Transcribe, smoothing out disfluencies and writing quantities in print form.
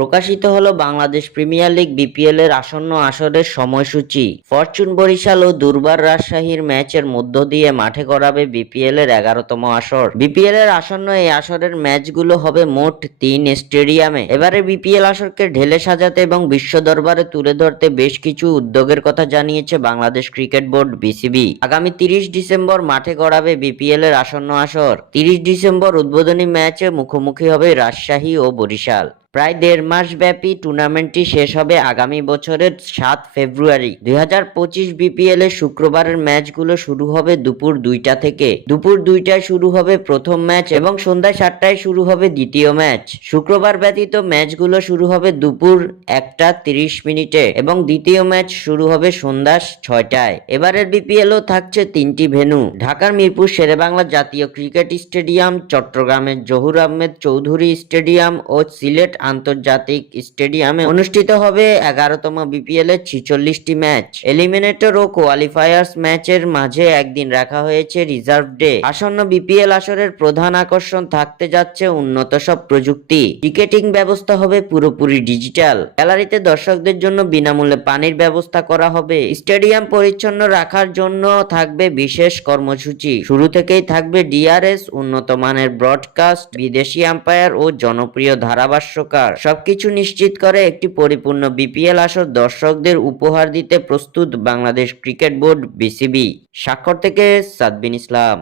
প্রকাশিত হলো Bangladesh premier league BPL এর আসন্ন আসরের সময়সূচি। ফরচুন বরিশাল ও দুর্বার রাজশাহীর ম্যাচের মধ্য দিয়ে মাঠে গড়াবে বিপিএল এর 11তম আসর। বিপিএল এর আসন্ন এই আসরের ম্যাচগুলো হবে মোট 3 স্টেডিয়ামে। এবারে বিপিএল আসরকে ঢেলে সাজাতে এবং বিশ্ব দরবারে তুলে ধরতে বেশ কিছু উদ্যোগের কথা জানিয়েছে বাংলাদেশ ক্রিকেট বোর্ড বিসিবি। আগামী 30 ডিসেম্বর মাঠে গড়াবে বিপিএল এর আসন্ন আসর। 30 ডিসেম্বর উদ্বোধনী ম্যাচে মুখোমুখি হবে রাজশাহী ও বরিশাল। প্রায় 1.5 মাস ব্যাপী টুর্নামেন্টটি শেষ হবে আগামী বছরের 7 ফেব্রুয়ারি। 2025 বিপিএল এর শুক্রবারের ম্যাচগুলো শুরু হবে দুপুর 2টা থেকে। দুপুর 2টায় শুরু হবে প্রথম ম্যাচ এবং সন্ধ্যা 7টায় শুরু হবে দ্বিতীয় ম্যাচ। শুক্রবার ব্যতীত ম্যাচগুলো শুরু হবে দুপুর 1টা 30 মিনিটে এবং দ্বিতীয় ম্যাচ শুরু হবে সন্ধ্যা 6টায়। এবারের বিপিএলও থাকছে 3টি ভেন্যু: ঢাকার মিরপুর শেরেবাংলা জাতীয় ক্রিকেট স্টেডিয়াম, চট্টগ্রামের জহুর আহমেদ চৌধুরী স্টেডিয়াম ও সিলেট আন্তর্জাতিক স্টেডিয়ামে অনুষ্ঠিত হবে 11তম বিপিএল এর 46টি ম্যাচ। এলিমিনেটর ও কোয়ালিফায়ার্স ম্যাচের মাঝে একদিন রাখা হয়েছে রিজার্ভ ডে। আসন্ন বিপিএল আসরের প্রধান আকর্ষণ থাকতে যাচ্ছে উন্নত সব প্রযুক্তি। টিকেটিং ব্যবস্থা হবে পুরোপুরি ডিজিটাল। গ্যালারিতে দর্শকদের জন্য বিনামূল্যে পানির ব্যবস্থা করা হবে। স্টেডিয়াম পরিচ্ছন্ন রাখার জন্য থাকবে বিশেষ কর্মসূচি। শুরু থেকেই থাকবে ডিআরএস, উন্নত মানের ব্রডকাস্ট, বিদেশি আম্পায়ার ও জনপ্রিয় ধারাভাষ্যকার। সবকিছু নিশ্চিত করে একটি পরিপূর্ণ বিপিএল আসর দর্শকদের উপহার দিতে প্রস্তুত বাংলাদেশ ক্রিকেট বোর্ড বিসিবি। স্বাক্ষর থেকে সাদবিন ইসলাম।